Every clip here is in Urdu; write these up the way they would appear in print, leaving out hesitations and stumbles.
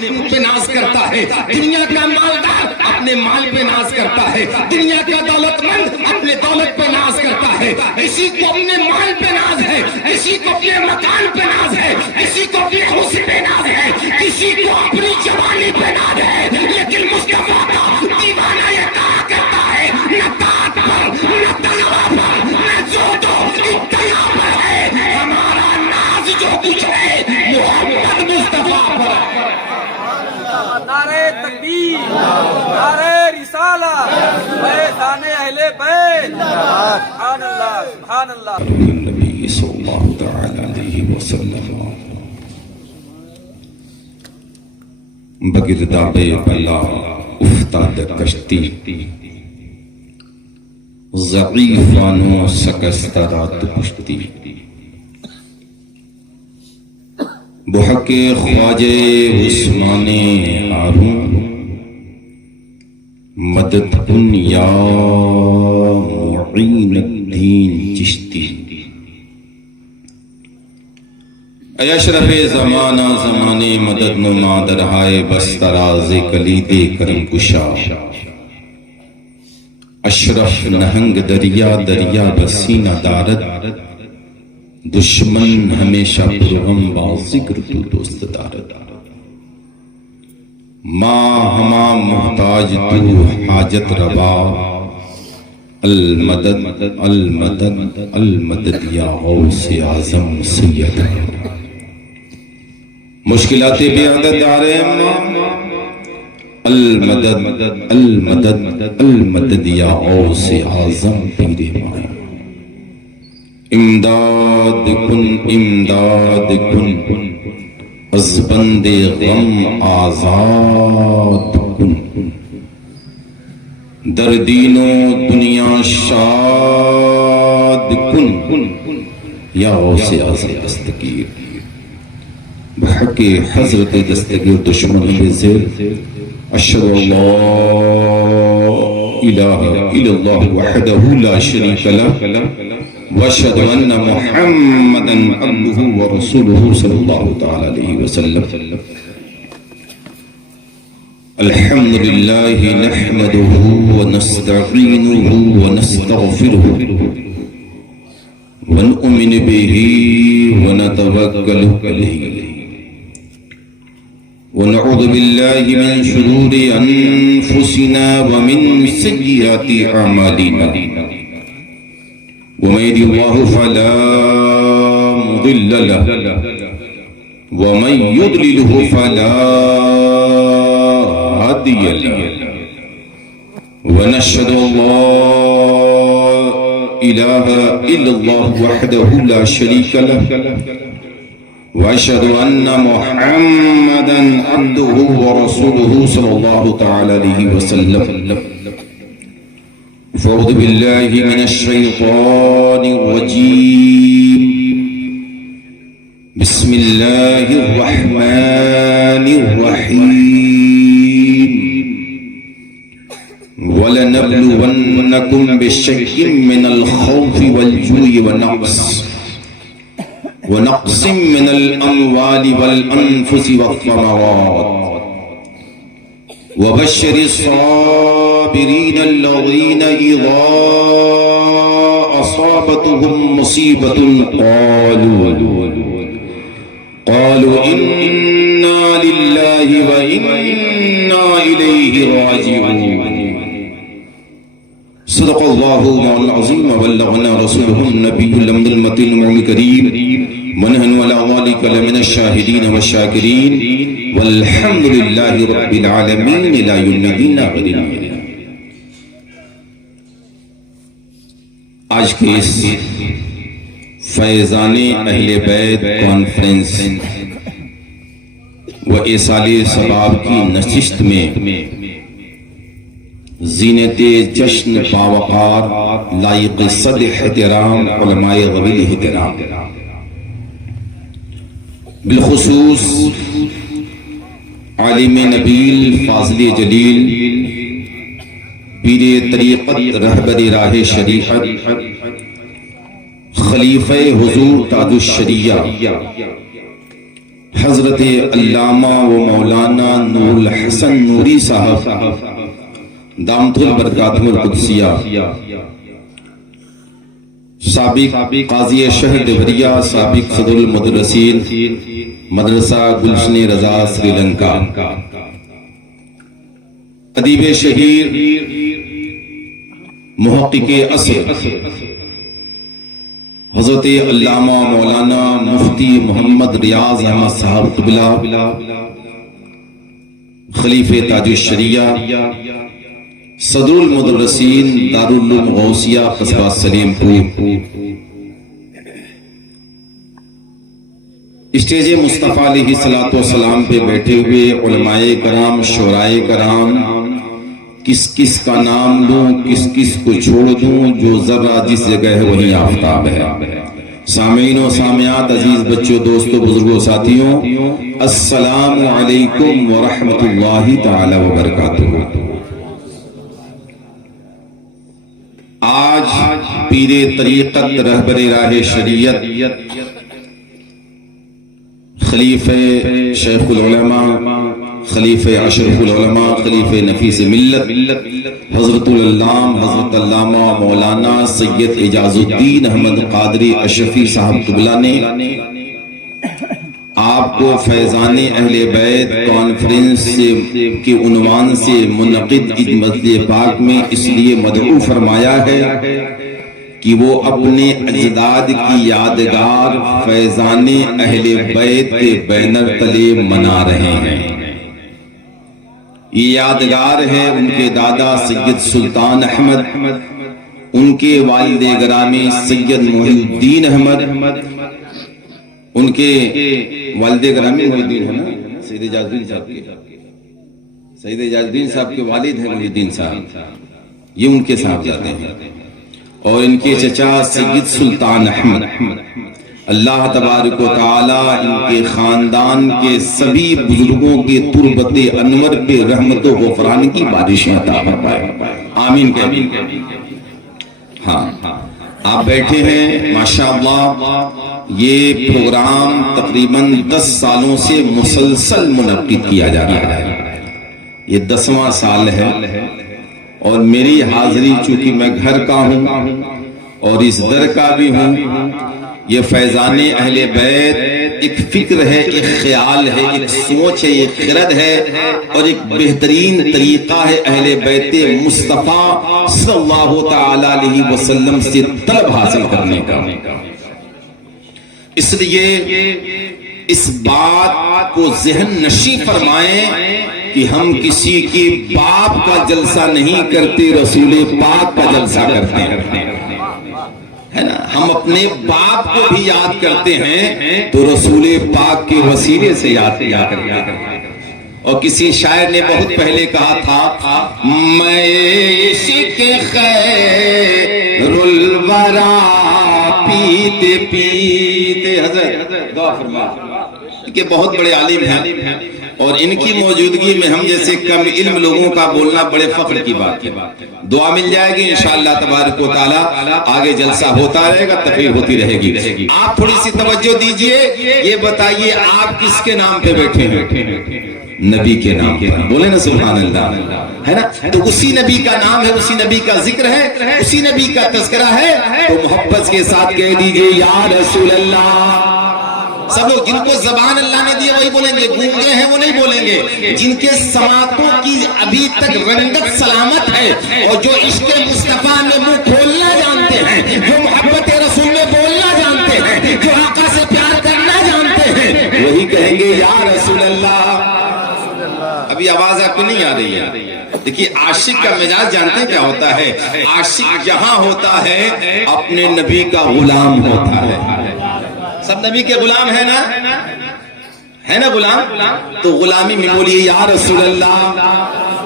ملک پہ ناز کرتا ہے، دنیا کا مالدار اپنے مال پہ ناز کرتا ہے، دنیا کا دولت مند اپنے دولت پہ ناز کرتا ہے، کسی کو اپنے مال پہ ناز ہے، کسی کو اپنے مکان پہ ناز ہے، کسی کو اپنے حسن پہ ناز ہے، کسی کو اپنی جوانی پہ ناز ہے، لیکن مصطفیٰ کا دیوانہ یہ کہا کرتا ہے نہ طاعت پر نہ تقویٰ پر نہ زہد و اتقاء پر ہے، ہمارا ناز جو کچھ ہے محمد مصطفیٰ پر ہے۔ نعرہ تکبیر، نعرہ رسالت، فیضان اہل بیت، سبحان اللہ سبحان اللہ۔ نبی صلی اللہ تعالی علیہ وسلم بگرداب بلا افتاد کشتی، ضعیفانو سکسترات پشتی، بحق خواجہ عثمان ہارون مدد کن یا معین الدین چشتی۔ اے اشرف زمانہ زمانے مدد نما درہائے بستراز کلید کرم کشا، اشرف نہنگ دریا دریا بسینہ دارد، دشمن ہمیشہ پرغم با ذکر تو دوست دارد، ماں ہما محتاج تو حاجت روا، المدد المدد المدد یا غوث اعظم سید۔ مشکلات بھی عدد آ رہے ہیں، المدد المدد المدد یا غوث اعظم پیر ماں، امداد کن از بند غم آزاد کن، در دین و دنیا شاد کن، یا غوث اعظم دستگیر۔ بحق حضرت دستگیر دشمن بزر، اشہد اللہ الہ الا اللہ وحدہ لا شریک لہ واشہد ان محمدا عبدہ ورسولہ صلی اللہ تعالی علیہ وسلم۔ الحمد للہ نحمدہ ونستعینہ ونستغفرہ ونؤمن بہ ونتوکل علیہ، ونعوذ باللہ من شرور انفسنا ومن سیئات اعمالنا، ومن يهد الله فلا مضل له ومن يضلله فلا هادي له، ونشهد ان لا اله الا الله وحده لا شريك له، واشهد ان محمدا عبده ورسوله صلى الله تعالى عليه وسلم۔ فاعوذ باللہ من الشیطان الرجیم، بسم اللہ الرحمن الرحیم، وَلَنَبْلُوَنَّكُمْ بِشَيْءٍ مِّنَ الْخَوْفِ وَالْجُوعِ ونقص من الأموال والأنفس والثمرات، وبشر الصابرين الذين إذا أصابتهم مصيبة قالوا إنا لله وإنا إليه راجعون۔ صدق اللہ مولانا العظیم وبلغنا رسوله النبی الامین المتین الکریم، ونحن على ذلك لمن الشاہدین والشاکرین، والحمد للہ رب العالمین لا یلدین غدنا۔ آج کے اس فیضان اہل بیت کانفرنس و ایصال ثواب کی نشست میں زینت جشن باوقار لائق صد احترام علماء غویل احترام، بالخصوص عالم نبیل فاضل جلیل پیر طریقت رہبر راہ شریعت خلیفہ حضور تاج الشریعہ حضرت علامہ و مولانا الحسن نوری صاحب دامت البرکاتہ القدسیہ، سابق قاضی شہر دیوریا، سابق صدر المدرسین مدرسہ گلشن رضا سری لنکا، ادیب شہیر محقق عصر حضرت علامہ مولانا مفتی محمد ریاض احمد صاحب قبلہ، خلیفہ تاج الشریعہ، صدر المدرسین دارالعلوم غوثیہ قصبہ سلیم پور، اسٹیج مصطفیٰ علیہ السلام پہ بیٹھے ہوئے علماء کرام، شعراء کرام، کس کس کا نام لوں، کس کس کو چھوڑ دوں، جو ذرہ جس جگہ ہے وہی آفتاب ہے۔ سامعین و سامعات، عزیز بچوں، دوستوں، بزرگوں، ساتھیوں، السلام علیکم ورحمۃ اللہ تعالی وبرکاتہ۔ آج پیر طریقت، رہبر راہ شریعت، خلیفہ شیخ العلماء، خلیفہ اشرف العلماء، خلیفہ نفیس ملت، حضرت العلام حضرت علامہ مولانا سید اعجاز الدین احمد قادری اشرفی صاحب قبلہ نے آپ کو فیضان اہل بیت کانفرنس کے عنوان سے منعقد اس مسجد پاک میں اس لیے مدعو فرمایا ہے کہ وہ اپنے اجداد کی یادگار فیضان اہل بیت کے بینر تلے منا رہے ہیں۔ یہ یادگار ہے ان کے دادا سید سلطان احمد، ان کے والد گرامی سید محی الدین احمد، ان کے والد گرامی محی الدین ہے نا، سید اعجاز الدین صاحب کے، سید اعجاز الدین صاحب کے والد ہیں محی الدین صاحب، یہ ان کے صاحبزادے ہیں، اور ان کے چچا سید سلطان احمد۔ اللہ تبارک و تعالی ان کے خاندان کے سبھی بزرگوں کے تربت انور پہ رحمت و غفران کی بارشیں عطا فرمائے، آمین کہہ۔ ہاں آپ بیٹھے ہیں، ماشاءاللہ یہ پروگرام تقریباً 10 سالوں سے مسلسل منعقد کیا جا رہا ہے، یہ 10واں سال ہے، اور میری حاضری چونکہ میں گھر کا ہوں اور اس در کا بھی ہوں، یہ فیضان اہل بیت ایک فکر ہے، ایک خیال ہے، ایک سوچ ہے، ایک خرد ہے، اور ایک بہترین طریقہ ہے اہل بیت مصطفیٰ صلی اللہ تعالی علیہ وسلم سے طلب حاصل کرنے کا۔ اس لیے اس بات کو ذہن نشی فرمائیں کہ ہم کسی کے باپ کا جلسہ نہیں کرتے، رسول پاک کا جلسہ کرتے ہیں، ہے نا؟ ہم اپنے باپ کو بھی یاد کرتے ہیں تو رسول پاک کے وسیلے سے یاد کرتے ہیں۔ اور کسی شاعر نے بہت پہلے کہا تھا، میں عشق خیر الورا پیتے پیتے، حضرت دعا فرما کہ بہت بڑے عالم ہیں، اور ان کی موجودگی میں ہم جیسے کم علم لوگوں کا بولنا بڑے فخر کی بات ہے۔ دعا مل جائے گی انشاءاللہ تبارک و تعالی، آگے جلسہ ہوتا رہے گا، تقریر ہوتی رہے گی۔ آپ تھوڑی سی توجہ دیجئے، یہ بتائیے آپ کس کے نام پہ بیٹھے ہیں؟ نبی کے نام پہ، بولے نا سبحان اللہ، ہے نا؟ تو اسی نبی کا نام ہے، اسی نبی کا ذکر ہے، اسی نبی کا تذکرہ ہے، تو محبت کے ساتھ کہہ دیجئے یا رسول اللہ۔ سب لوگ جن کو زبان اللہ نے دی وہی بولیں گے، گونگے ہیں وہ نہیں بولیں گے، جن کے سماعتوں کی ابھی تک رنگت سلامت ہے، اور جو عشق مصطفیٰ میں منہ کھولنا جانتے ہیں، جو محبت رسول میں بولنا جانتے ہیں، جو آقا سے پیار کرنا جانتے ہیں، وہی کہیں گے یا رسول اللہ۔ ابھی آواز آپ کو نہیں آ رہی ہے؟ دیکھیے عاشق کا مزاج جانتے کیا ہوتا ہے؟ عاشق جہاں ہوتا ہے اپنے نبی کا غلام ہوتا ہے۔ سب نبی کے غلام ہے نا، ہے نا غلام؟ تو غلامی میں بولیے یا رسول اللہ۔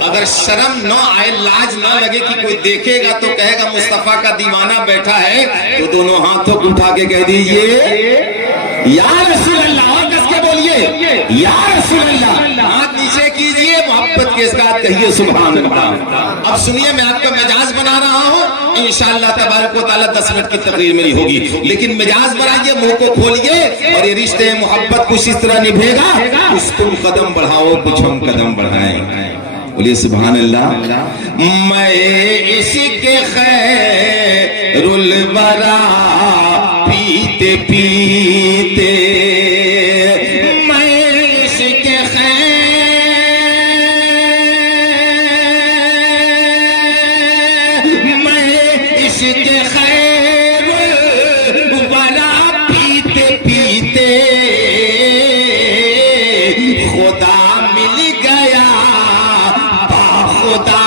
اگر شرم نہ آئے، لاج نہ لگے کہ کوئی دیکھے گا تو کہے گا مصطفیٰ کا دیوانہ بیٹھا ہے، تو دونوں ہاتھوں کو اٹھا کے کہہ دیجئے یا رسول اللہ، اور کس کے بولیے یا رسول اللہ۔ ہاتھ نیچے کیجئے، محبت محبت کے ساتھ کہیے سبحان اللہ۔ اب سنیے میں آپ کا مجاز بنا رہا ہوں، انشاءاللہ تبارک و تعالیٰ 10 منٹ کی تقریر میری ہوگی، لیکن مجاز بنائیے، منہ کو کھولیے، اور یہ رشتے محبت کچھ اس طرح نبھے گا، کچھ تم قدم بڑھاؤ کچھ ہم قدم بڑھائیں۔ بولیے سبحان اللہ۔ میں عشق خیر الورا پیتے پیتے، میں عشق خیر الورا پیتے پیتے خدا مل گیا با خدا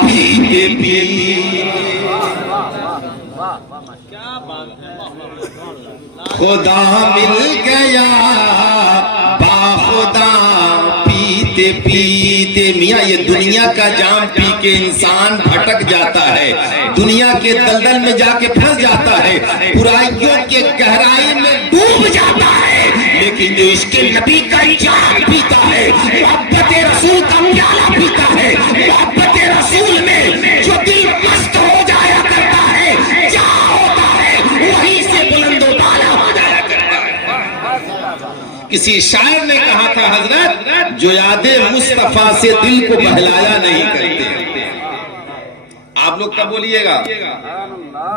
پیتے پیتے، خدا مل گیا با خدا پیتے پیتے۔ میاں یہ دنیا کا جام پی کے انسان بھٹک جاتا ہے، دنیا کے دلدل میں جا کے پھنس جاتا ہے، برائیوں کے گہرائی میں ڈوب جاتا ہے، لیکن جو اس کے نبی کا جام پیتا ہے، محبت رسول کا پیالہ پیتا ہے، محبت رسول میں جو دل مست ہو جایا کرتا ہے، کیا ہوتا ہے وہیں سے بلند و بالا ہو جایا کرتا ہے۔ کسی شاعر نے کہا تھا حضرت، جو یاد مصطفیٰ سے دل کو بہلایا نہیں کرتے۔ آپ لوگ کب بولیے گا؟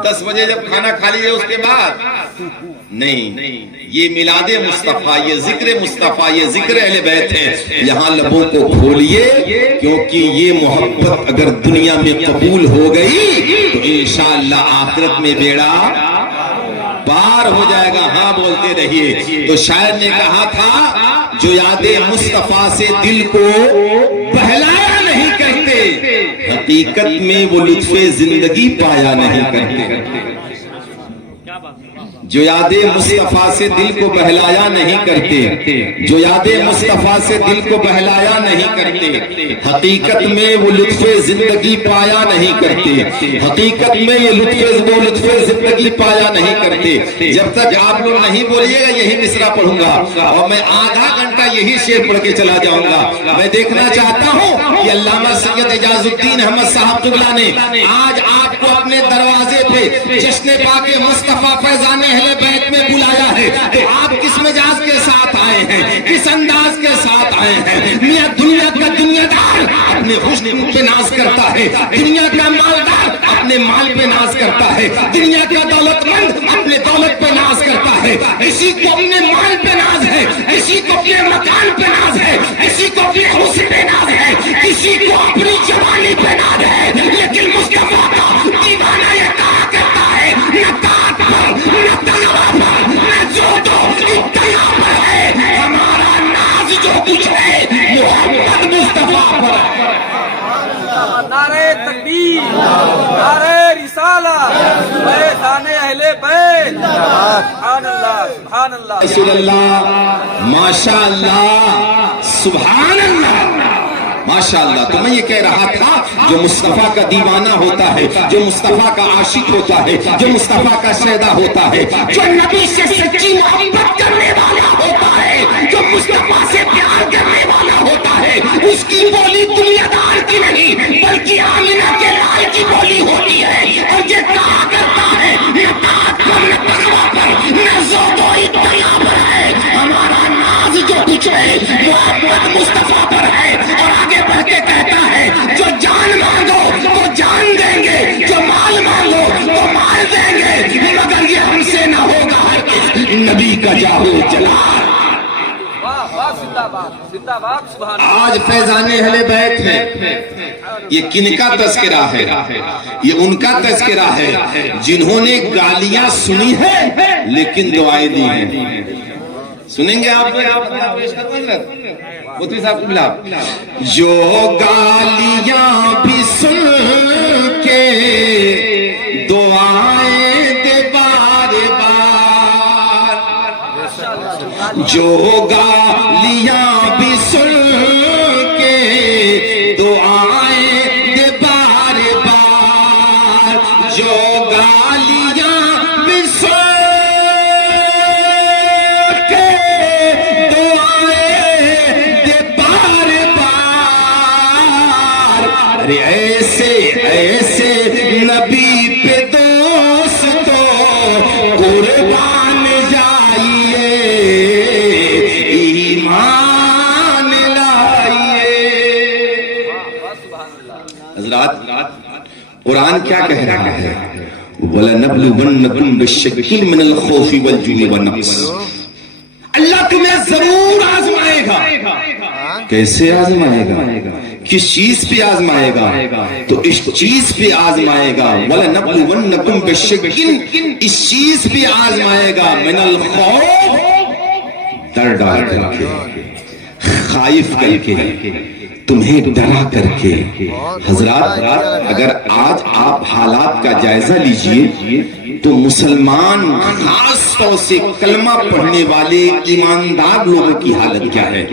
10 بجے جب کھانا کھا لیجیے اس کے بعد نہیں، یہ میلاد مصطفیٰ، یہ ذکر مصطفیٰ، یہ ذکر اہل بیت ہے، یہاں لبوں کو کھولیے، کیونکہ یہ محبت اگر دنیا میں قبول ہو گئی تو انشاءاللہ آخرت میں بیڑا پار ہو جائے گا۔ ہاں بولتے رہیے۔ تو شاعر نے کہا تھا، جو یاد مصطفیٰ سے دل کو بہلایا نہیں کرتے، حقیقت میں وہ لطف زندگی پایا نہیں کرتے۔ جو یاد مصطفیٰ سے دل کو بہلایا نہیں کرتے، جو یاد مصطفیٰ سے دل کو بہلایا نہیں کرتے، حقیقت میں وہ لطف زندگی پایا نہیں کرتے، حقیقت میں یہ لطف زندگی پایا نہیں کرتے۔ جب تک آپ لوگ نہیں بولیے گا یہی مصرع پڑھوں گا، اور میں آدھا گھنٹہ یہی شعر پڑھ کے چلا جاؤں گا۔ میں دیکھنا چاہتا ہوں کہ علامہ سید اعجاز الدین احمد صاحب تغلا نے آج آپ کو اپنے دروازے پہ جشن پاک مصطفیٰ فیضان اہل بیت میں بلایا ہے، تو آپ کس مجاز کے ساتھ آئے ہیں، کس انداز کے ساتھ آئے ہیں؟ میاں دنیا کا دنیا دار اپنے حسن پہ ناز کرتا ہے، دنیا کا مالدار اپنے مال پہ ناز کرتا ہے، دنیا کا دولت مند اپنے دولت پہ ناز کرتا ہے، کسی کو اپنے مال پہ ناز ہے، کسی کو اپنے مکان پہ ناز ہے، کسی کو اپنے حسن پہ ناز ہے، کسی کو اپنی جوانی پہ ناز ہے، لیکن مصطفیٰ کا دیوانہ یہ کہا کرتا ہے، نہ تاج پر نہ تلوار پر نہ زہد و اتنا پر ہے، ہمارا ناز جو کچھ ہے محمد مصطفیٰ پر ہے۔ نعرہ تکبیر، نعرہ رسالت، فیضان اہل بیت، سبحان اللہ سبحان اللہ رسول اللہ، ماشاء اللہ، سبحان اللہ، ماشاء اللہ۔ تو میں یہ کہہ رہا تھا، جو مصطفیٰ کا دیوانہ ہوتا ہے، جو مصطفیٰ کا عاشق ہوتا ہے، جو مصطفیٰ کا شیدا ہوتا ہے، جو نبی سے سچی محبت کرنے والا ہوتا ہے، جو مصطفیٰ سے پیار کرنے والا ہوتا ہے، اس کی بولی دنیا دار کی نہیں بلکہ آمنہ کے لال کی بولی ہوتی ہے، اور یہ کہا کرتا ہے، نہ تاج پر نہ تخوا پر نہ زہد و اتنا پر ہے، ہمارا ناز جو کچھ ہے محمد مصطفیٰ پر ہے۔ اور آگے بڑھ کے کہتا ہے، جو جان مانگو تو جان دیں گے، جو مال مانگو تو مال دیں گے، مگر یہ ہم سے نہ ہوگا ہرگز نبی کا جاہو جلال۔ واہ واہ، زندہ باد زندہ باد، سبحان اللہ۔ آج فیضان اہل بیت ہے، یہ کن کا تذکرہ ہے؟ یہ ان کا تذکرہ ہے جنہوں نے گالیاں سنی ہے لیکن دعائیں دی ہیں۔ سنیں گے آپ مفتی صاحب کو ملا، جو گالیاں بھی سن کے دعائیں دے بار بار، جو گالیاں بھی سن کے دعائیں دے بار بار، جو گالیاں بھی سن کے دعائیں دے بار بار، ارے ایسے ایسے نبی پہ دوستو قربان جائیے ایمان لائیے. حضرات قرآن کیا کہہ رہا ہے؟ وَلَنَبْلُوَنَّكُمْ بِالشَّيْءٍ مِّنَ الْخَوْفِ وَالْجُوعِ وَالنَّقْصِ. اللہ تمہیں ضرور آزمائے گا. کیسے آزمائے گا؟ کس چیز پہ آزمائے گا؟ تو اس چیز پہ آزمائے گا. وَلَنَبْلُوَنَّكُمْ بِالشَّيْءٍ اس چیز پہ آزمائے گا. مِنَ الْخَوْفِ ڈر ڈال کر کے، خائف کر کے، تمہیں ڈرا کر کے. حضرات اگر آج آپ حالات کا جائزہ لیجئے تو مسلمان خاص طور سے کلمہ پڑھنے والے ایماندار لوگوں کی حالت کیا ہے؟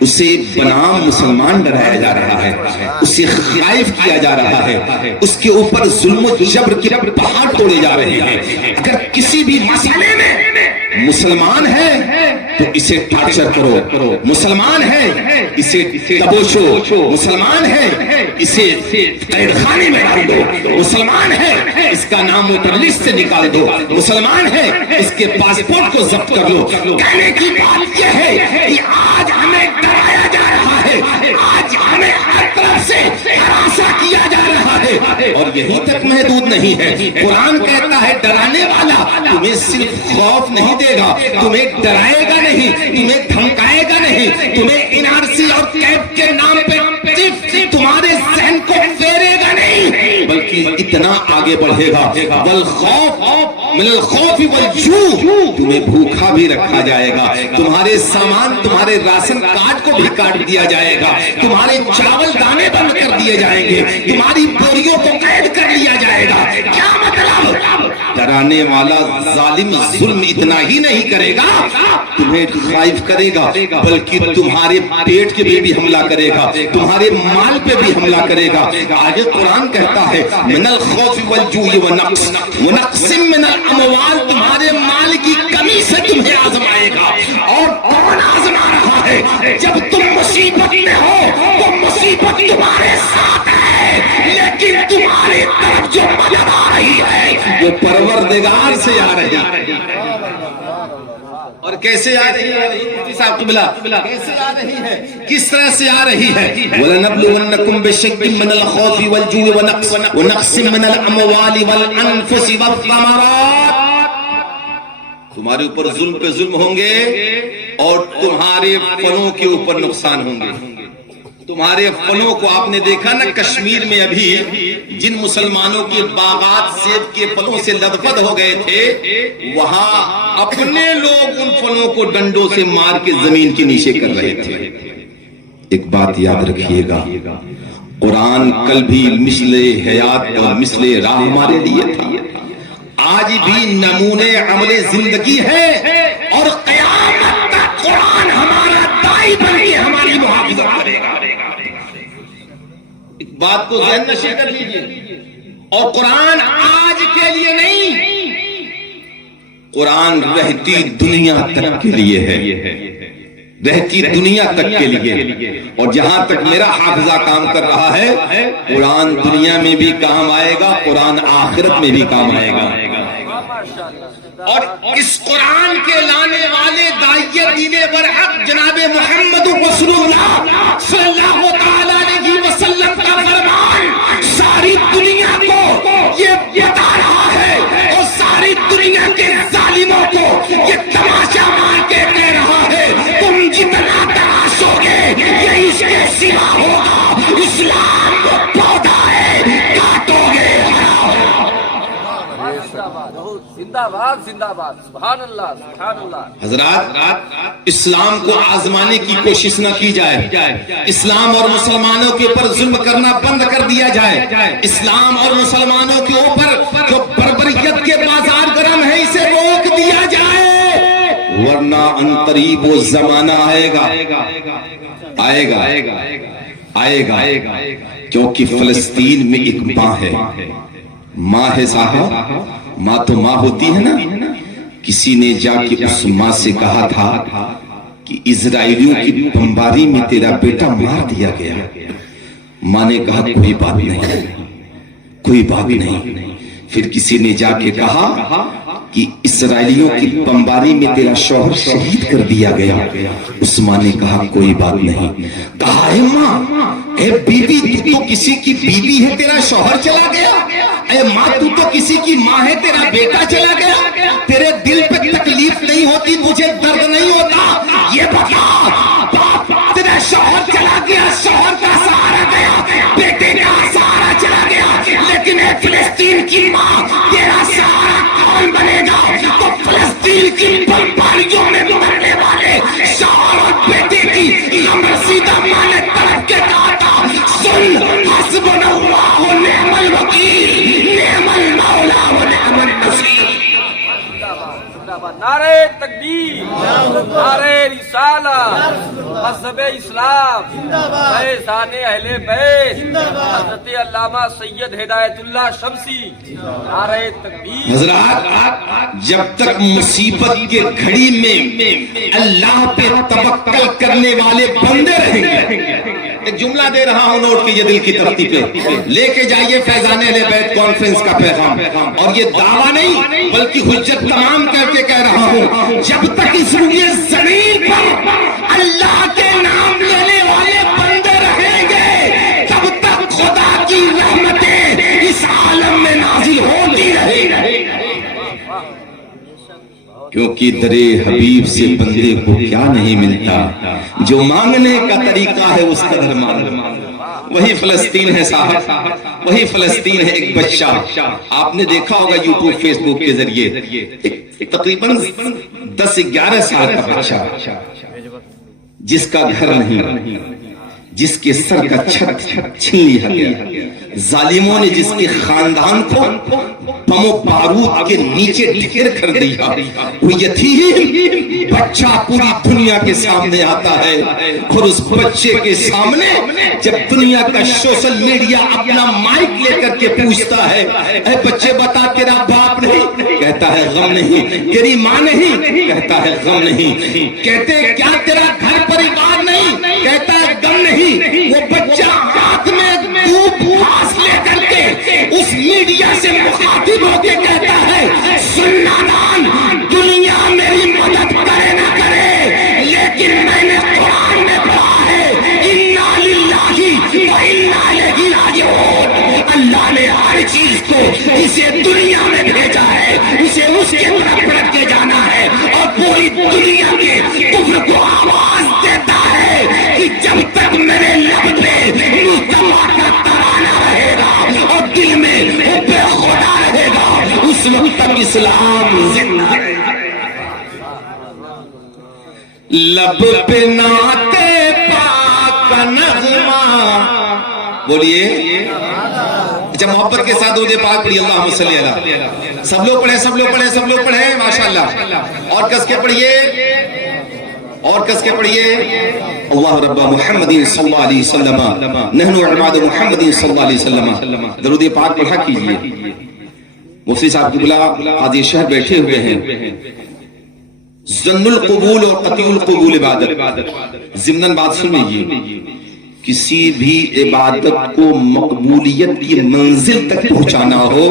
اسے بنام مسلمان ڈرایا جا رہا ہے، اسے خائف کیا جا رہا ہے، اس کے اوپر ظلم و جبر کے پہاڑ توڑے جا رہے ہیں. اگر کسی بھی مسئلے میں مسلمان ہے تو اسے ٹارچر کرو، مسلمان ہے اسے دبوچو، مسلمان ہے اسے قید خانے میں ڈال دو، مسلمان ہے اس کا نام ووٹر لسٹ سے نکال دو، مسلمان ہے اس کے پاسپورٹ کو ضبط کر لو. کہنے کی بات یہ ہے کہ آج ہمیں ڈرایا جا رہا ہے، آج ہمیں ہر طرف سے ہراساں کیا جا رہا ہے. اور یہی تک محدود نہیں ہے، قرآن کہتا ہے ڈرانے والا تمہیں صرف خوف نہیں دے گا، تمہیں ڈرائے گا نہیں، تمہیں دھمکائے گا نہیں، تمہیں NRC اور کیب کے نام پہ تمہارے ذہن کو پھیرے گا نہیں، بلکہ اتنا آگے بڑھے گا. والخوف من الخوف والجوع، تمہیں بھوکا بھی رکھا جائے گا، تمہارے سامان تمہارے راشن کارڈ کو بھی کاٹ دیا جائے گا، تمہارے چاول دانے بند کر دیے جائیں گے، تمہاری بوریوں کو قید کر لیا جائے گا. کیا مطلب؟ ڈرانے والا ظالم ظلم اتنا ہی نہیں کرے گا، تمہیں خائف کرے گا، بلکہ تمہارے پیٹ کے بھی حملہ کرے گا، تمہارے مال پہ بھی حملہ کرے گا. آگے قرآن کہتا ہے من الخوف والجوع ونقص من الاموال، تمہارے مال کی کمی سے تمہیں آزمائے گا. اور کون آزما رہا ہے؟ جب تم مصیبت میں ہو تو مصیبت تمہارے ساتھ ہے، لیکن تمہاری طرف جو مدد آ رہی ہے وہ پروردگار سے آ رہی ہے. اور کیسے آ رہی ہے؟ صاحب قبلہ کیسے آ رہی ہے؟ کس طرح سے آ رہی ہے؟ وَلَنَبْلُوَنَّكُمْ بِشَيْءٍ مِّنَ الْخَوْفِ وَالْجُوعِ وَنَقْصٍ مِّنَ الْأَمْوَالِ وَالْأَنفُسِ وَالثَّمَرَاتِ. تمہارے اوپر ظلم پہ ظلم ہوں گے اور تمہارے پھلوں کے اوپر نقصان ہوں گے. تمہارے پھلوں کو آپ نے دیکھا نا کشمیر میں ابھی جن مسلمانوں کے باغات سیب کے پھلوں سے لدفد ہو گئے تھے، وہاں اپنے لوگ ان پھلوں کو ڈنڈوں سے مار کے زمین کے نیچے کر رہے تھے. ایک بات یاد رکھیے گا، قرآن کل بھی مثل حیات اور مثل راہ ہمارے لیے تھا، آج بھی نمونے عمل زندگی ہے، اور قیامت تک قرآن ہمارا دائی بن کے ہماری محافظت کرے گا. ایک بات کو ذہن نشین کر لیجئے. اور قرآن آج کے لیے نہیں، قرآن رہتی دنیا تک کے لیے ہے، رہتی دنیا تک کے لیے. اور جہاں تک میرا حافظہ کام کر رہا ہے، قرآن دنیا میں بھی کام آئے گا، قرآن آخرت میں بھی کام آئے گا. اور اس قرآن کے لانے والے داعیہ دین برحق جناب محمد رسول اللہ صلی اللہ علیہ وسلم کا فرمان ساری دنیا کو یہ بتا رہا ہے، اور ساری دنیا کے ظالموں کو یہ تماشا مار کے کہہ رہا ہے تم جتنا تراشو گے یہ اس کے سوا ہوگا. اسلام وہ پودا ہے، کاٹو گے زندہ باد زندہ باد. سبحان اللہ سبحان اللہ. حضرات اسلام کو آزمانے کی کوشش نہ کی جائے، اسلام اور مسلمانوں کے اوپر ظلم کرنا بند کر دیا جائے، اسلام اور مسلمانوں کے اوپر جو بربریت کے بازار گرم ہے اسے روک دیا جائے، ورنہ انقریب وہ زمانہ آئے گا کیونکہ فلسطین میں ایک ماں ہے، ماں ہے صاحب، ماں تو ماں ہوتی ہے نا. کسی نے جا کے اس ماں سے کہا تھا کہ اسرائیلیوں کی بمباری میں تیرا بیٹا مار دیا گیا. ماں نے کہا کوئی بات نہیں، کوئی بات نہیں۔ پھر کسی نے جا کے کہا کہ اسرائیلیوں کی بمباری میں تیرا شوہر شہید کر دیا گیا۔ اس ماں نے کہا کوئی بات نہیں۔ کہا اے ماں، اے بیوی، تو تو کسی کی بیوی ہے، تیرا شوہر چلا گیا۔ اے ماں، تو تو کسی کی ماں ہے، تیرا بیٹا چلا گیا۔ تیرے دل پہ تکلیف نہیں ہوتی، مجھے درد نہیں ہوتا؟ یہ بتا، تیرا شوہر چلا گیا، شوہر کا سہارا گیا، بیٹے کا سہارا چلا گیا، لیکن اے فلسطین کی ماں، تیرا سہارا کون بنے گا؟ تو فلسطین کی بمباریوں میں مرنے والے شوہر اور بیٹے کی غمرسیدہ ماں نے طرف کے کہا تھا، سن، حسبنا اللہ و نعم الوکیل، نعم المولا و نعم النصیر۔ نعرہ تکبیر، نعرہ رسالت، مذہب اسلام، فیضان اہل بیت، حضرت علامہ سید ہدایت اللہ شمسی، نعرہ تکبیر۔ حضرات، جب تک مصیبت کے گھڑی میں اللہ پہ توکل کرنے والے بندے رہیں گے، ایک جملہ دے رہا ہوں، نوٹ کیجئے دل کی ترتی پہ، لے کے جائیے فیضان اہل بیت کانفرنس کا پیغام، اور یہ دعویٰ نہیں بلکہ حجت تمام کر کے کہہ رہا ہوں، جب تک اس روئے زمین پر اللہ کے نام لینے والے بندے رہیں گے، تب تک خدا کی رحمتیں اس عالم میں نازل ہوتی رہیں گی، کیونکہ درے حبیب سے بندے کو کیا نہیں ملتا، جو مانگنے کا طریقہ ہے اس قدر مانگنا۔ وہی فلسطین ہے صاحب، وہی فلسطین ہے۔ ایک بچہ آپ نے دیکھا ہوگا یوٹیوب فیس بک کے ذریعے، تقریباً 10-11 سال کا بچہ، جس کا گھر نہیں، جس کے سر کا چھت چھین لیا گیا، ظالموں نے جس کے خاندان کو بم و بارود کے نیچے ڈھیر کر دیا، وہ یتیم بچہ پوری دنیا کے سامنے آتا ہے، اور اس بچے کے سامنے جب دنیا کا سوشل میڈیا اپنا مائک لے کر کے پوچھتا ہے، اے بچے بتا تیرا باپ نہیں؟ کہتا ہے غم نہیں۔ تیری ماں نہیں؟ کہتا ہے غم نہیں۔ کہتے کیا تیرا گھر پریوار نہیں؟ کہتا ہے غم نہیں۔ وہ بچہ ہاتھ میں دودھ گھاس لے کر کے اس میڈیا سے مخاطب ہو کے کہتا ہے، سن نادان، دنیا میری مدد کرے نہ کرے، لیکن میں نے قرآن میں پڑھا ہے، اِنَّا لِلَّهِ وَإِنَّا إِلَيْهِ رَاجِعُونَ۔ اللہ نے ہر چیز کو اسے دنیا میں بھیجا ہے، اسے اس کے طرف رکھ کے جانا ہے، اور پوری دنیا کے کفر کو آواز دیتا ہے کہ جب تک میرے لب پہ مصطفیٰ کا ترانہ رہے گا اور دل میں حب خدا رہے گا، اس وقت تک اسلام زندہ رہے گا۔ لب پہ نعت پاک کا نغمہ، بولیے اچھا محبت کے ساتھ درود پاک پڑھیے، اللہم صلی اللہ۔ سب لوگ پڑھیں، سب لوگ پڑھیں، سب لوگ پڑھیں، ماشاءاللہ، اور کس کے پڑھیے، اور کس کے پڑھیے، اللہ رب محمد صلی اللہ علیہ وسلم، نحن عباد محمد صلی اللہ علیہ وسلم، درود پاک پڑھا کیجئے۔ مفتی صاحب کی بلا قاضی شہر بیٹھے ہوئے ہیں، ظن القبول اور قطع القبول عبادت، ضمناً بات سن لیجیے، کسی بھی عبادت کو مقبولیت کی منزل تک پہنچانا ہو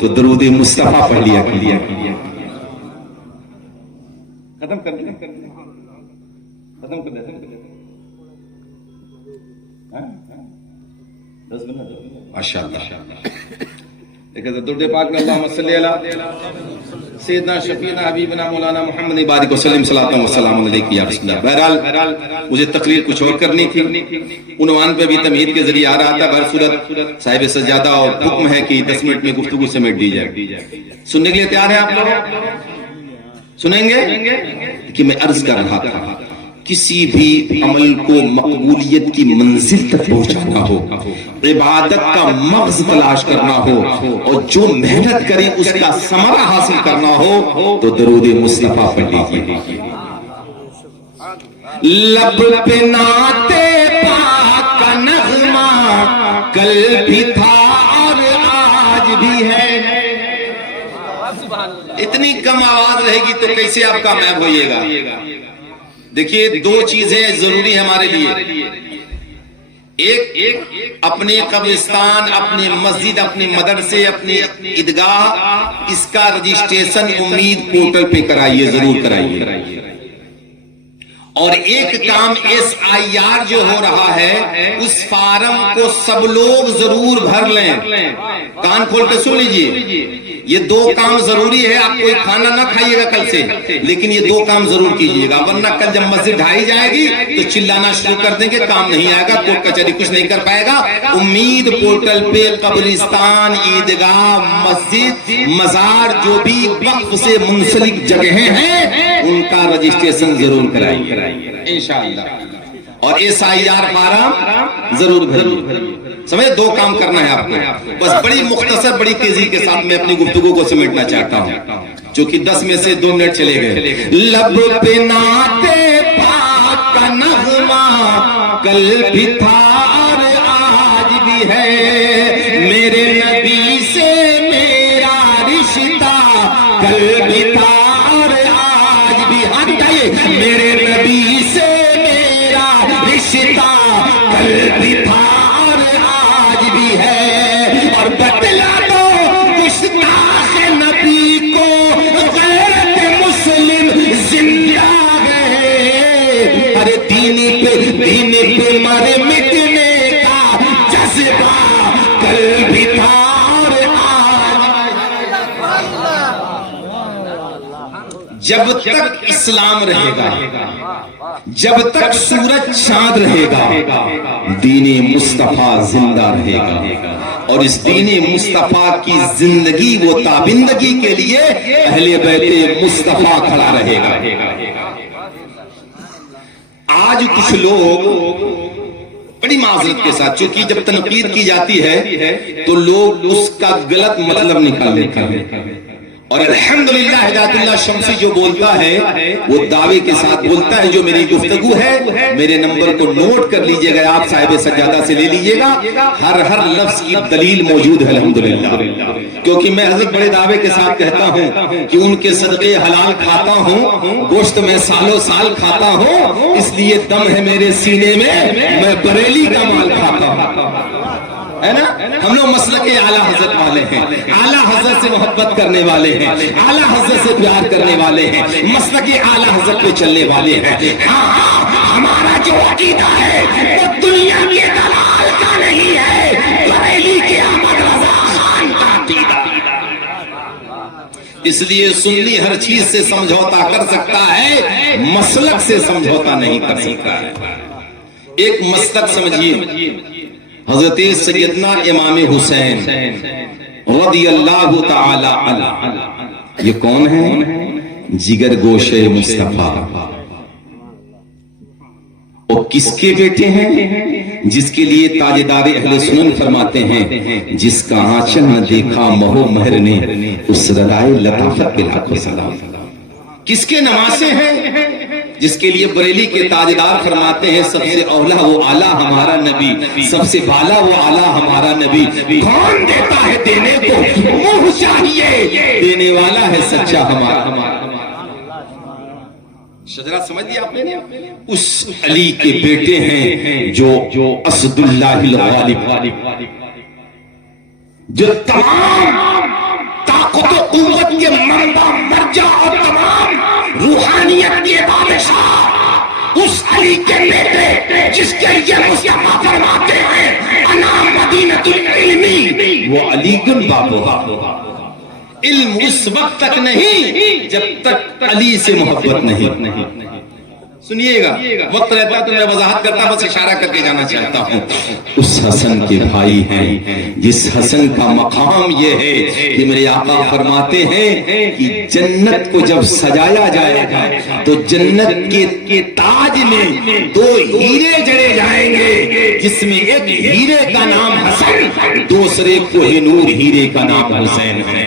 تو درود مصطفیٰ پڑھ لیا کیجئے۔ ختم کر دیں، ختم کر دیتے ماشاءاللہ۔ درود پاک میں اللہم صلی اللہ سیدنا شفیعنا حبیبنا مولانا محمد بارک وسلم صلاۃ و سلام علیک یا رسول اللہ۔ بہرحال مجھے تقریر کچھ اور کرنی تھی، عنوان پہ بھی تمہید کے ذریعے آ رہا تھا، بہرصورت صاحب سجادہ اور حکم ہے کہ 10 منٹ میں گفتگو سمیٹ دی جائے۔ سننے کے لیے تیار ہیں آپ لوگ؟ سنیں گے کہ میں عرض کر رہا تھا، کسی بھی عمل کو مقبولیت کی منزل تک پہنچانا ہو، عبادت کا مغز تلاش کرنا ہو، اور جو محنت کرے اس کا ثمرہ حاصل کرنا ہو تو درود مصطفیٰ پڑھ لیجیے۔ لب پہ نعت پاک کا نغمہ کل بھی تھا اور آج بھی ہے۔ اتنی کم آواز رہے گی تو کیسے آپ کامیاب ہوئیے گا؟ دیکھیے دو چیزیں ضروری ہیں ہمارے لیے، ایک اپنے قبرستان، اپنے مسجد، اپنے مدرسے، اپنے عیدگاہ، اس کا رجسٹریشن امید پورٹل پہ کرائیے، ضرور کرائیے۔ اور ایک کام SIR جو ہو رہا ہے اس فارم کو سب لوگ ضرور بھر لیں، کان کھول کے سن لیجیے، یہ 2 کام ضروری ہے۔ آپ کوئی کھانا نہ کھائیے گا کل سے، لیکن یہ 2 کام ضرور کیجیے گا، ورنہ کل جب مسجد ڈھائی جائے گی تو چلانا شروع کر دیں گے، کام نہیں آئے گا، کورٹ کچہری کچھ نہیں کر پائے گا۔ امید پورٹل پہ قبرستان، عیدگاہ، مسجد، مزار، جو بھی وقف سے منسلک جگہیں ہیں ان کا رجسٹریشن ضرور کرائیے انشاءاللہ، اور SIR فارم ضرور بھریے۔ سمجھے، 2 کام کرنا ہے آپ کو، بس بڑی مختصر، بڑی تیزی کے ساتھ میں اپنی گفتگو کو سمیٹنا چاہتا ہوں، چونکہ 10 میں سے 2 منٹ چلے گئے۔ لب پہ نعتِ پاک کا نغمہ کل بھی تھا اور آج بھی ہے، میرے نبی سے میرا رشتہ کل بھی تھا اور آج بھی ہے، میرے نبی سے میرا رشتہ کل بھی تھا اور آج بھی ہے، اور بتلا دو گستاخ نبی کو غیرت مسلم زندہ ہے، ارے دین پہ مر مٹنے کا جذبہ کل بھی تھا اور آج۔ جب تک اسلام رہے گا، جب تک سورج چاند رہے گا، دین مصطفیٰ زندہ رہے گا، اور اس دین مصطفیٰ کی زندگی و تابندگی کے لیے اہل بیت مصطفیٰ کھڑا رہے گا۔ آج کچھ لوگ بڑی معذرت کے ساتھ، چونکہ جب تنقید کی جاتی ہے تو لوگ اس کا غلط مطلب نکال لیتے ہیں، اور الحمدللہ ہدایت اللہ شمسی جو بولتا ہے وہ دعوے کے ساتھ بولتا ہے۔ جو میری گفتگو ہے میرے نمبر کو نوٹ کر لیجئے گا، آپ صاحب سجادہ سے لے لیجئے گا، ہر لفظ کی دلیل موجود ہے الحمدللہ، کیونکہ میں حضرت بڑے دعوے کے ساتھ کہتا ہوں کہ ان کے صدقے حلال کھاتا ہوں، گوشت میں سالوں سال کھاتا ہوں، اس لیے دم ہے میرے سینے میں بریلی کا مال کھاتا ہوں، ہے نا۔ ہم لوگ مسلک اعلیٰ حضرت والے ہیں، اعلیٰ حضرت سے محبت کرنے والے ہیں، اعلیٰ حضرت سے پیار کرنے والے ہیں، مسلک اعلیٰ حضرت پہ چلنے والے ہیں۔ ہاں، ہمارا جو عقیدہ ہے وہ دنیا کے دلال کا نہیں ہے، بریلی کے احمد رضا خان کا عقیدہ۔ اس لیے سنی ہر چیز سے سمجھوتا کر سکتا ہے، مسلک سے سمجھوتا نہیں کر سکتا ہے۔ ایک مسلک سمجھیے، حضرت سیدنا امام حسین رضی اللہ تعالی عنہ، یہ کون ہے؟ جگر گوشے مصطفیٰ، اور کس کے بیٹے ہیں؟ جس کے لیے تاجدار اہل سنن فرماتے ہیں، جس کا آنچل نہ دیکھا مہو مہر نے، اس رضائے لطافت کے لاکھوں سلام۔ کس کے نواسے ہیں؟ جس کے لیے بریلی کے تاجدار فرماتے ہیں، سب سے اولا وہ اعلیٰ ہمارا نبی، سب سے بالا وہ اعلیٰ ہمارا نبی، کون دیتا ہے دینے کو منہ چاہیے، دینے والا ہے سچا ہمارا۔ شجرہ سمجھ لیا آپ نے؟ اس علی کے بیٹے ہیں جو اسد اللہ الغالب، جو تمام طاقت و قوت کے منبع مرجع اور تمام روحانیت کے بادشاہ، اس علی کے بیٹے جس کے لیے مصطفیٰ فرماتے ہیں انا مدینۃ العلم، وہ علی گن بابو۔ علم اس وقت تک نہیں جب تک علی سے محبت نہیں۔ سنیے گا، وقت رہتا تو میں وضاحت کرتا، بس اشارہ کر کے جانا چاہتا ہوں۔ اس حسن کے بھائی ہیں جس حسن کا مقام یہ ہے کہ میرے آقا فرماتے ہیں کہ جنت کو جب سجایا جائے گا تو جنت کے تاج میں 2 ہیرے جڑے جائیں گے، جس میں ایک ہیرے کا نام حسن، دوسرے کوہ نور ہیرے کا نام حسین ہے۔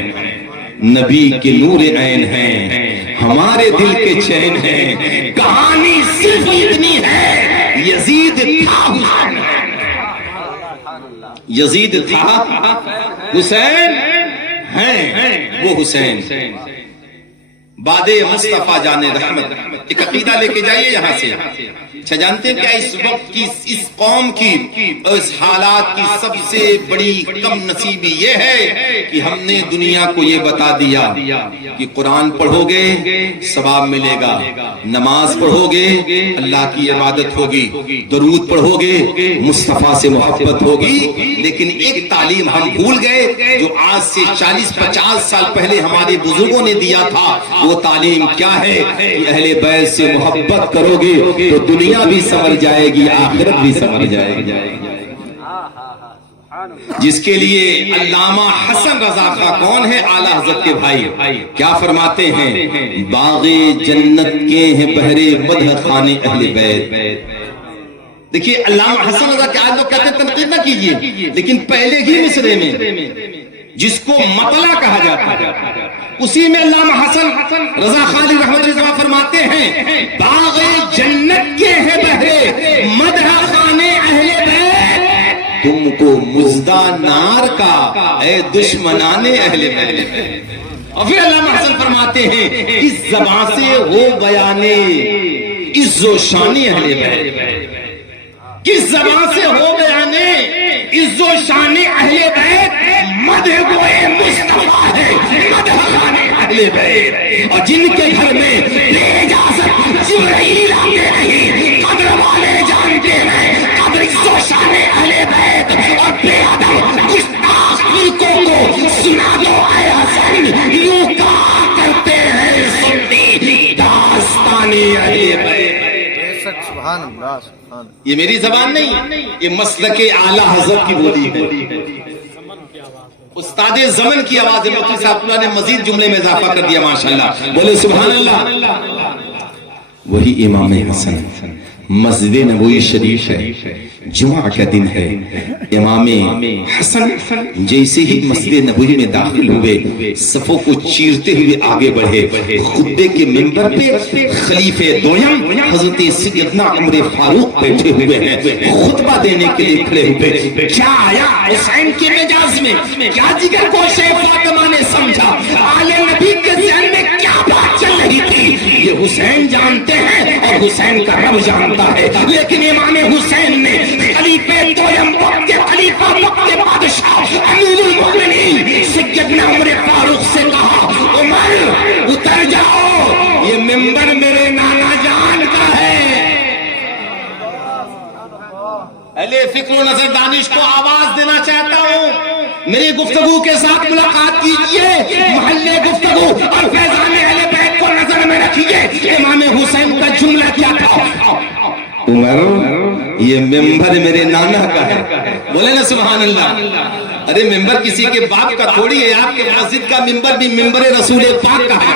نبی کے نور عین ہیں، ہمارے دل کے چین ہیں، کہانی صرف اتنی ہے، یزید تھا حسین، یزید تھا حسین ہیں، وہ حسین باد مصطفیٰ جان رحمت، ایک عقیدہ لے کے جائیے یہاں سے۔ اچھا جانتے ہیں کیا اس وقت کی اس قوم کی اس حالات کی سب سے بڑی کم نصیبی یہ ہے کہ ہم نے دنیا کو یہ بتا دیا کہ قرآن پڑھو گے ثواب ملے گا، نماز پڑھو گے اللہ کی عبادت ہوگی، درود پڑھو گے مصطفیٰ سے محبت ہوگی، لیکن ایک تعلیم ہم بھول گئے جو آج سے 40-50 سال پہلے ہمارے بزرگوں نے دیا تھا۔ وہ تعلیم کیا ہے کہ اہل بیت سے محبت کرو گے تو دنیا بھی سمر جائے گی، آخرت بھی سمر جائے گی، جس کے لیے علامہ حسن رضا خاں کون ہے؟ اعلیٰ حضرت کے بھائی کیا فرماتے ہیں؟ باغ جنت کے ہیں بہرے مدح خانے اہل بیت۔ دیکھیے علامہ حسن رضا کے آج لوگ کہتے ہیں تنقید نہ کیجئے، لیکن پہلے ہی مصرے میں جس کو مطلع کہا جاتا ہے اسی میں علامہ حسن رضا خان رحمۃ اللہ فرماتے ہیں باغ جنت کے ہیں بہرے مدح خانے اہل بیت، تم کو مزدہ نار کا اے دشمنان اہل بیت۔ اور پھر علامہ حسن فرماتے ہیں اس زبان سے ہو بیانے عز و شان اہل بیت، کس زبان سے ہو بیانے عز و شان اہل بیت، مدح گوئے مصطفیٰ ہے مدح خانے اہل بیت، اور جن کے گھر میں بے اجازت جبرائیل آتے نہیں، قدر والے جانتے ہیں قدر عز و شان اہل بیت، اور بے ادب گستاخ فرقوں کو سنا دو اے حسن یوں کہا کرتے ہیں سنی داستان اہل بیت۔ سبحان اللہ، سبحان اللہ۔ یہ میری زبان نہیں، یہ مسلک اعلیٰ حضرت کی بولی ہے، استاد زمن کی آواز ہے۔ مفتی صاحب اللہ نے مزید جملے میں اضافہ کر دیا، ماشاءاللہ، بولے سبحان اللہ۔ وہی امام حسن، مسجد نبوی شریف ہے، جمعہ کا دن ہے، امام حسن جیسے ہی مسجد نبوی میں داخل ہوئے صفوں کو چیرتے ہوئے آگے بڑھے، خطبے کے منبر پہ خلیفہ دویم حضرت سیدنا عمر فاروق بیٹھے ہوئے ہیں، خطبہ دینے کے لیے کھڑے ہوئے۔ کیا آیا حسین کے مجاز میں، کیا جگر کو شیخ فاطمہ نے سمجھا، آل نبی کے ذہن میں کیا بات چل رہی تھی، یہ حسین جانتے ہیں اور حسین کا رب جانتا ہے، لیکن امام حسین نے خلیفہ دویم وقت کے خلیفہ وقت کے بادشاہ امیر المومنین سیدنا عمر فاروق سے کہا عمر اتر جاؤ، یہ منبر میرے نانا جان کا ہے۔ اہل فکر و نظر دانش کو آواز دینا چاہتا ہوں، میری گفتگو کے ساتھ ملاقات کیجئے، محلے گفتگو اور فیضان اہل بیت کو نظر میں رکھیے۔ امام حسین کا جملہ کیا تھا؟ عمر یہ ممبر میرے نانا کا ہے، بولے نا سبحان اللہ۔ ارے ممبر کسی کے باپ کا تھوڑی ہے، آپ کے مسجد کا ممبر بھی ممبر رسول پاک کا ہے،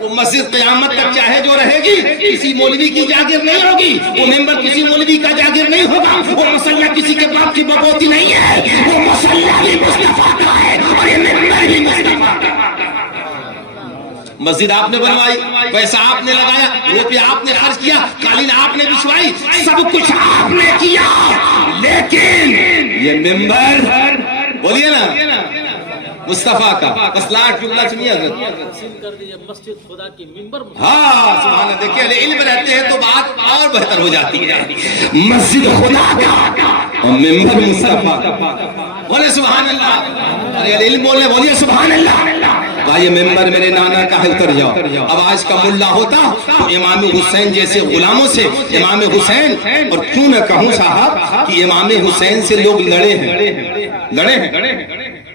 وہ مسجد قیامت تک چاہے جو رہے گی، کسی مولوی کی جاگیر نہیں ہوگی، وہ ممبر کسی مولوی کا جاگیر نہیں ہوگا، وہ مسلح کسی کے باپ کی بغوتی نہیں ہے، وہ مسلح بھی مصطفیٰ کا ہے اور یہ ممبر بھی مصطفیٰ کا ہے۔ مسجد آپ نے بنوائی، پیسہ آپ نے لگایا، روپیہ آپ نے خرچ کیا، قالین آپ نے بچھوائی، سب کچھ آپ نے کیا، لیکن یہ ممبر بولیے نا مصطفیٰ کا، بس لاٹ جملہ سنیے حضرت، مسجد خدا کی ممبر۔ ہاں سبحان اللہ، دیکھیں اہل علم رہتے ہیں تو بات اور بہتر ہو جاتی ہے۔ مسجد خدا کا اور ممبر مصطفیٰ کا، بولے سبحان اللہ، اہل علم بولنے بولیے سبحان اللہ۔ یہ ممبر میرے نانا کا ہے، اتر جاؤ۔ اب آج کا ملا ہوتا تو امام حسین جیسے غلاموں سے امام حسین، اور کیوں نہ کہوں صاحب کہ امام حسین سے لوگ لڑے ہیں،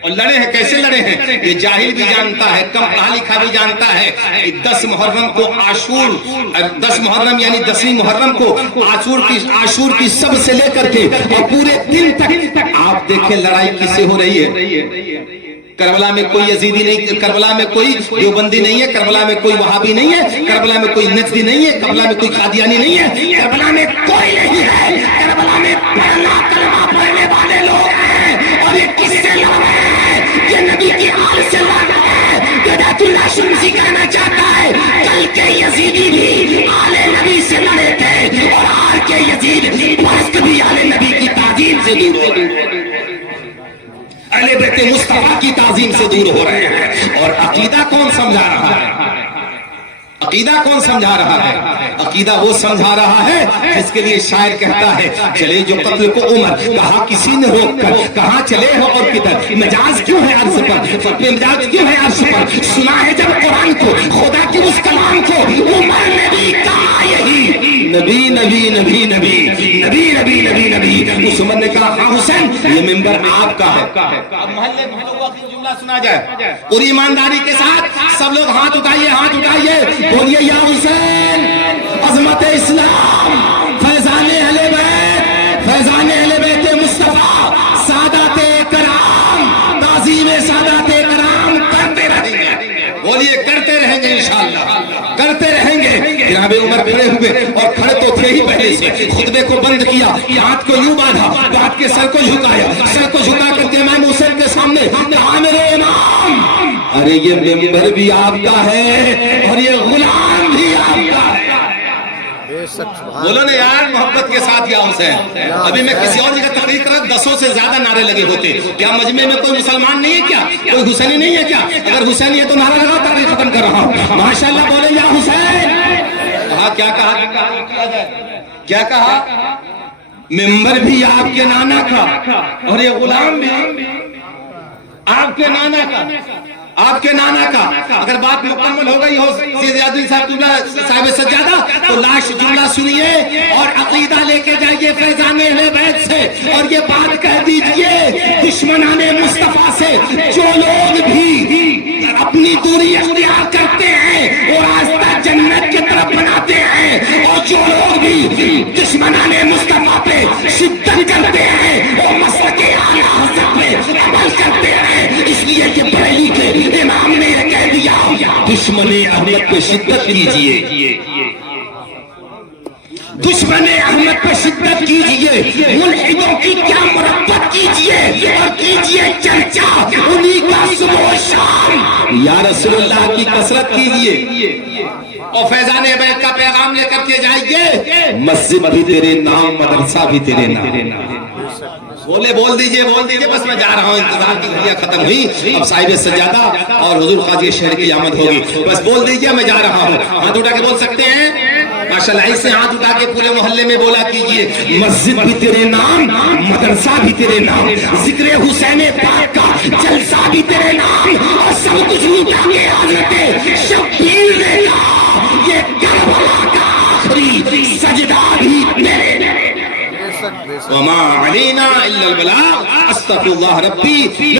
اور لڑے ہیں کیسے لڑے ہیں؟ یہ جاہل بھی جانتا ہے، کم پڑھا لکھا بھی جانتا ہے کہ 10 محرم کو عاشور، 10 محرم یعنی 10ویں محرم کو عاشور کی سب سے لے کر کے اور پورے دن تک آپ دیکھیں لڑائی کس سے ہو رہی ہے۔ کربلا میں کوئی یزیدی نہیں، کربلا میں کوئی دیوبندی نہیں ہے، کربلا میں کوئی وہابی نہیں ہے، کربلا میں کوئی نجدی نہیں ہے، کربلا میں کوئی قادیانی نہیں ہے، کربلا میں کوئی نہیں ہے، کربلا میں کلمہ پڑھنے والے لوگ ہیں، اور یہ کس سے لڑ رہے ہیں؟ یہ نبی کی آل سے لڑ رہے ہیں۔ بیت اللہ شمسی کہنا چاہتا ہے کل کے یزیدی بھی آل نبی سے لڑے تھے، اور آج کے یزید پرست بھی آل نبی کی تعظیم سے دور ہو رہے ہیں، اہل بیت مصطفیٰ کی تعظیم سے دور ہو رہے ہیں۔ اور عقیدہ کون سمجھا رہا ہے؟ عقیدہ کون سمجھا رہا ہے؟ عقیدہ وہ سمجھا رہا ہے جس کے لیے شاعر کہتا ہے چلے جو قتل کو عمر کہا کسی نے روک کر کہاں چلے ہو اور کدھر مجاز کیوں ہے عرض پر مجاز کیوں ہے عرض پر سنا ہے جب قرآن کو خدا کی اس کلام کو عمر نے بھی کہا یہی نبی نبی نبی نبی نبی نبی نبی نبی اس عمر نے کہا ہاں حسین یہ ممبر آپ کا ہے اب محلے میں جملہ سنا جائے پوری ایمانداری کے ساتھ سب لوگ ہاتھ اٹھائیے بولیے یا حسین عظمت اسلام فیضان اہل بیت مصطفیٰ سادات کرام تعظیم سادات کرام کرتے رہیں گے بولیے کرتے رہیں گے انشاءاللہ کرتے رہیں گے جناب عمر کھڑے ہوئے اور کھڑے تو تھے ہی پہلے سے خطبے کو بند کیا ہاتھ کو یوں باندھا بات کے سر کو جھکایا سر کو جھکا کر کے امام حسین کے سامنے کہا میرے امام ارے یہ ممبر بھی آپ کا ہے اور یہ غلام بھی آپ کا ہے بولو نا یار محبت کے ساتھ یا حسین ابھی میں کسی اور جگہ تقریر کر رہا 10 سے زیادہ نعرے لگے ہوتے کیا مجمع میں کوئی مسلمان نہیں ہے کیا کوئی حسینی نہیں ہے کیا اگر حسینی ہے تو نعرہ لگا تقریر ختم کر رہا ہوں ماشاءاللہ بولے یا حسین کیا کہا ممبر بھی آپ کے نانا کا اور یہ غلام بھی آپ کے نانا کا اگر بات مکمل ہو گئی ہو صاحب سجادہ تو لاش جملہ سنیے اور عقیدہ لے کے جائیے فیضان اہل بیت سے اور یہ بات کہہ دیجئے دشمنان مصطفیٰ سے جو لوگ بھی اپنی دوری اختیار کرتے ہیں وہ راستہ جنت کی طرف بناتے ہیں اور جو لوگ بھی دشمنان مصطفیٰ پہ شدت کرتے ہیں وہ مسلک اعلی حضرت پہ عمل کرتے ہیں اس لیے کہ بریلی کے امام نے یہ کہہ دیا دشمن احمد پہ شدت کیجئے دشمن احمد پہ شدت کیجئے ملحدوں کی کیا مربت کیجئے اور کیجئے چرچا انہی کا صبح و شام یا رسول اللہ کی کثرت کیجئے اور فیضان بیت کا پیغام لے کر کے جائیے مسجد بھی تیرے نام مدرسہ بھی تیرے نام بول دیجئے بس میں جا رہا ہوں انتظار کی گھڑیاں ختم ہوئی اب صاحب سجادہ اور حضور خواجہ شہر کی آمد ہوگی بس بول دیجئے میں جا رہا ہوں ہاتھ اٹھا کے بول سکتے ہیں ماشاءاللہ اس سے ہاتھ اٹھا کے پورے محلے میں بولا کیجئے مسجد بھی تیرے نام مدرسہ بھی تیرے نام ذکر حسین پاک کا جلسہ بھی تیرے نام اور سب کچھ لوٹا کے حضرت شبیر نے کہا یہ کربلا کا آخری سجدہ بھی تیرے وما علینا الا البلاغ استغفر اللہ ربی